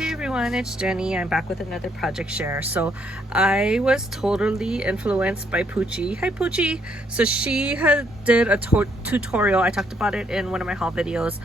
Hey everyone, it's Jenny. I'm back with another project share. So I was totally influenced by Puchy. Hi Puchy! So she did a tutorial. I talked about it in one of my haul videos.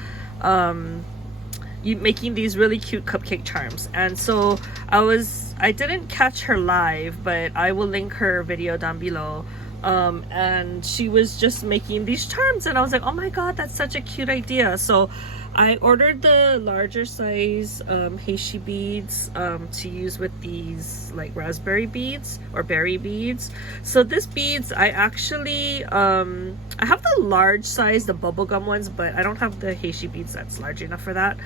Making these really cute cupcake charms. And so I didn't catch her live, but I will link her video down below. And she was just making these charms and I was like, oh my god, that's such a cute idea. So I ordered the larger size Heishi beads to use with these like raspberry beads or berry beads. So this beads, I actually I have the large size, the bubblegum ones, but I don't have the Heishi beads that's large enough for that.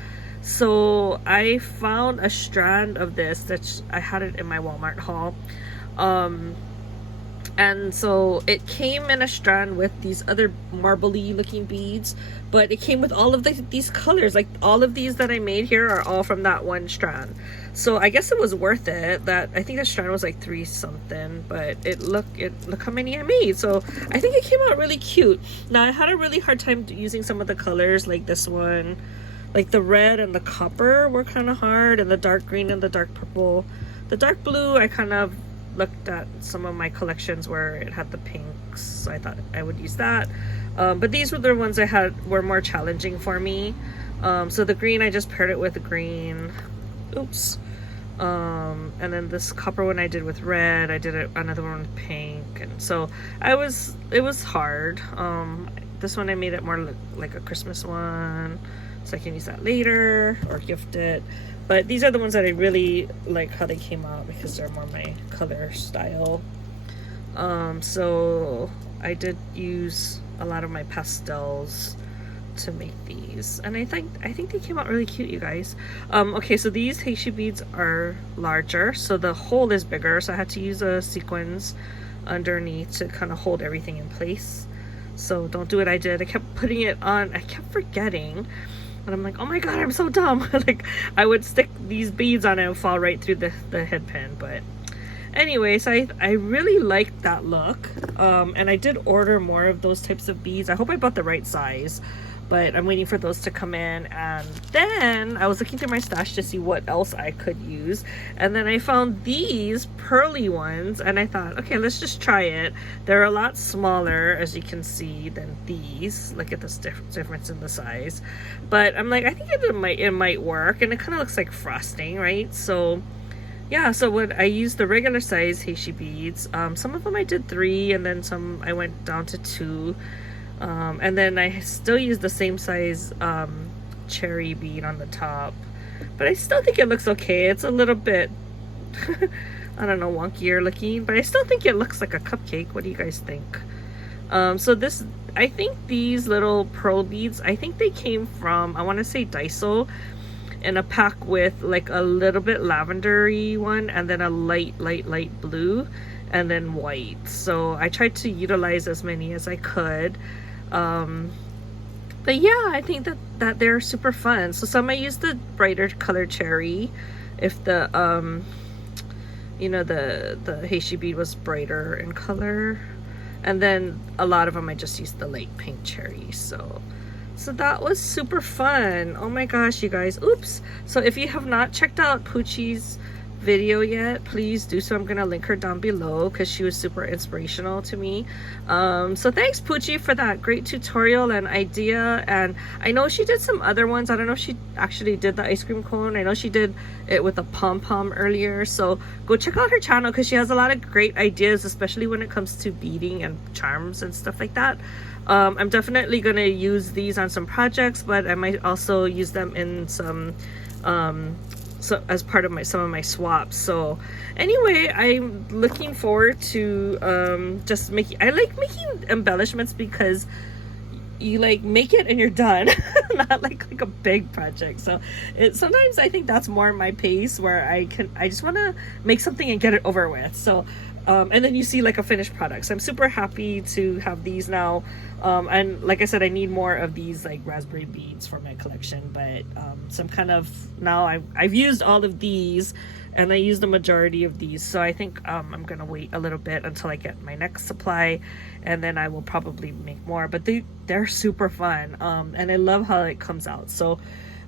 So I found a strand of this that I had it in my Walmart haul. And so it came in a strand with these other marbly looking beads, but it came with all of these colors. Like all of these that I made here are all from that one strand. So I guess it was worth it. That I think the strand was like 3 something, but look how many I made. So I think it came out really cute. Now I had a really hard time using some of the colors, like this one. Like the red and the copper were kind of hard, and the dark green and the dark purple. The dark blue I kind of looked at some of my collections where it had the pinks, so I thought I would use that. But these were the ones I had were more challenging for me. So the green, I just paired it with green. Oops. And then this copper one I did with red. I did another one with pink, and so it was hard. This one I made it more like a Christmas one, so I can use that later or gift it. But these are the ones that I really like how they came out because they're more my color style. So I did use a lot of my pastels to make these, and I think they came out really cute, you guys. Okay, so these Heishi beads are larger, so the hole is bigger, so I had to use a sequins underneath to kind of hold everything in place. So don't do what I did. I kept putting it on, I kept forgetting. And I'm like, oh my god, I'm so dumb. Like I would stick these beads on it and fall right through the headband. But anyways, I really liked that look. And I did order more of those types of beads. I hope I bought the right size, but I'm waiting for those to come in. And then I was looking through my stash to see what else I could use, and then I found these pearly ones, and I thought, okay, let's just try it. They're a lot smaller, as you can see, than these. Look at this difference in the size. But I'm like, I think it might work, and it kind of looks like frosting, right? So yeah, so what I used the regular size Heishi beads. Some of them I did 3, and then some I went down to 2. And then I still use the same size cherry bead on the top, but I still think it looks okay. It's a little bit I don't know, wonkier looking, but I still think it looks like a cupcake. What do you guys think? So this, I think these little pearl beads, I think they came from, I want to say Daiso, in a pack with like a little bit lavendery one, and then a light blue, and then white. So I tried to utilize as many as I could. But yeah, I think that they're super fun. So some I used the brighter color cherry if the you know, the Heishi bead was brighter in color, and then a lot of them I just used the light pink cherry. So that was super fun. Oh my gosh, you guys. Oops. So if you have not checked out Puchy's video yet, please do so. I'm gonna link her down below because she was super inspirational to me. So thanks Puchy for that great tutorial and idea. And I know she did some other ones. I don't know if she actually did the ice cream cone. I know she did it with a pom-pom earlier, so go check out her channel because she has a lot of great ideas, especially when it comes to beading and charms and stuff like that. I'm definitely gonna use these on some projects, but I might also use them in some so as part of some of my swaps. So anyway, I'm looking forward to just making, I like making embellishments because you like make it and you're done. Not like a big project. So sometimes I think that's more my pace, where I just want to make something and get it over with. So and then you see like a finished product. So I'm super happy to have these now. And like I said, I need more of these like raspberry beads for my collection, but some kind of, now I've used all of these and I used the majority of these, so I think I'm gonna wait a little bit until I get my next supply, and then I will probably make more. But they're super fun, and I love how it comes out. So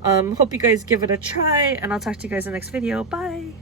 Hope you guys give it a try, and I'll talk to you guys in the next video. Bye!